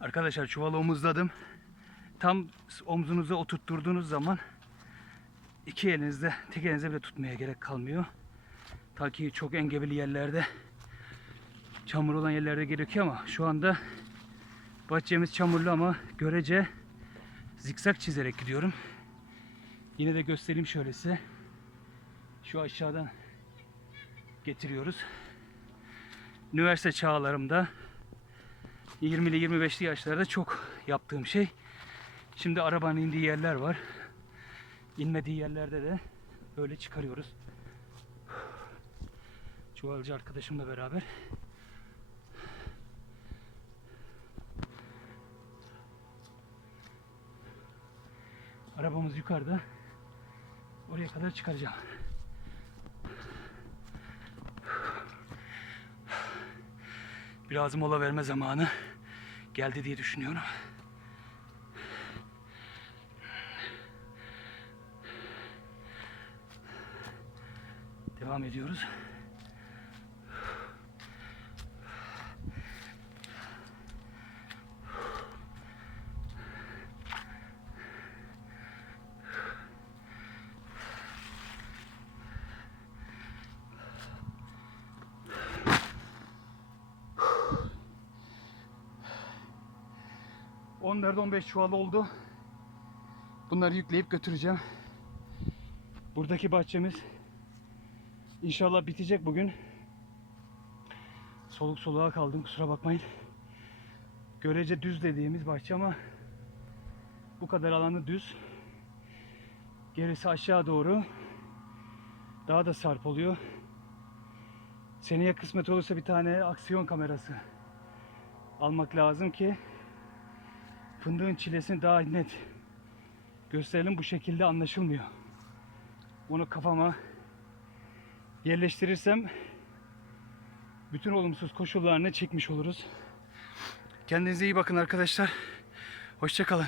Arkadaşlar çuvalı omuzladım. Tam omzunuza oturtturduğunuz zaman iki elinizde, tek elinizde bile tutmaya gerek kalmıyor. Ta ki çok engebeli yerlerde, çamur olan yerlerde gerekiyor ama şu anda bahçemiz çamurlu ama görece zikzak çizerek gidiyorum. Yine de göstereyim şöyle size. Şu aşağıdan getiriyoruz. Üniversite çağlarımda 20'li 25'li yaşlarda çok yaptığım şey. Şimdi arabanın indiği yerler var. İnmediği yerlerde de böyle çıkarıyoruz. Çuvalcı arkadaşımla beraber. Arabamız yukarıda. Oraya kadar çıkaracağım. Biraz mola verme zamanı geldi diye düşünüyorum. Devam ediyoruz. Onlarda 15 çuval oldu. Bunları yükleyip götüreceğim. Buradaki bahçemiz inşallah bitecek bugün. Soluk soluğa kaldım kusura bakmayın. Görece düz dediğimiz bahçe ama bu kadar alanı düz. Gerisi aşağı doğru daha da sarp oluyor. Seneye kısmet olursa bir tane aksiyon kamerası almak lazım ki fındığın çilesini daha net gösterelim. Bu şekilde anlaşılmıyor. Onu kafama yerleştirirsem bütün olumsuz koşullarını çekmiş oluruz. Kendinize iyi bakın arkadaşlar. Hoşçakalın.